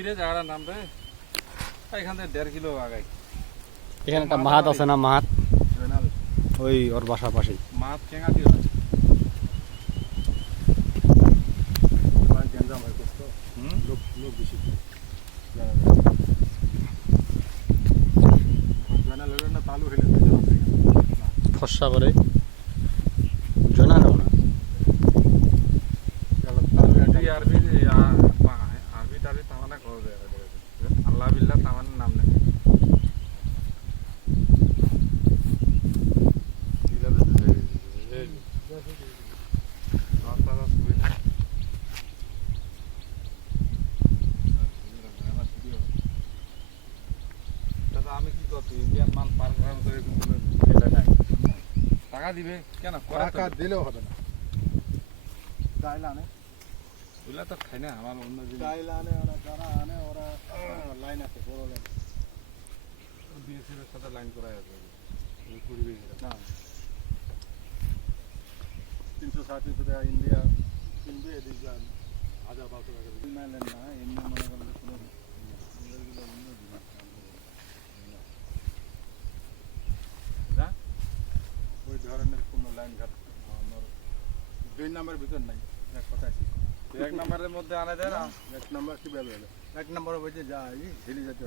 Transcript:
কিরে জায়গাটার নাম রে? এখান থেকে 1.5 কিলো আগাই। এখানে একটা মাহাত আছে না, মাহাত জয়নাল ওই ওর বাসার পাশেই। মাছ কেঙ্গা দিয়ে হয়। গ্যাঞ্জাম হয় করতো হুম? লোক বেশি জয়নাল হইল না তালু হইলে ফর্সা করে জোনা নেব না। তুই আরবি আরবি টারবি তামানা করে দেয়। আল্লাহ বিল্লাহ তামানের নাম নেই। রাস্তা সুবিধা দাদা আমি কি করছি ইন্ডিয়ান মাল পার করার করে কিন্তু টাকা দিবে কেন টাকা দিলেও হবে না ডাইল আনে ওগুলা তো খাই না আমার অন্য জিনিস ডাইল আনে ওরা যারা আনে ওরা লাইন আছে বড় লাইন বিএসএফ এর সাথে লাইন করা আছে পরিবেশ না 360 টাকা ইন্ডিয়া কিনবে এদিক যান 1000-1200 টাকা মেলেন না এমনি মনে করেন কোনো যা ওই ধরনের কোনো লাইন ঘাট আমার 2 নম্বরের ভিতর নাই এক কথায় এক নম্বরের মধ্যে আনা যায় না এক নম্বর কিভাবে হবে এক নম্বরে বলছে যা ঢিলি যেতে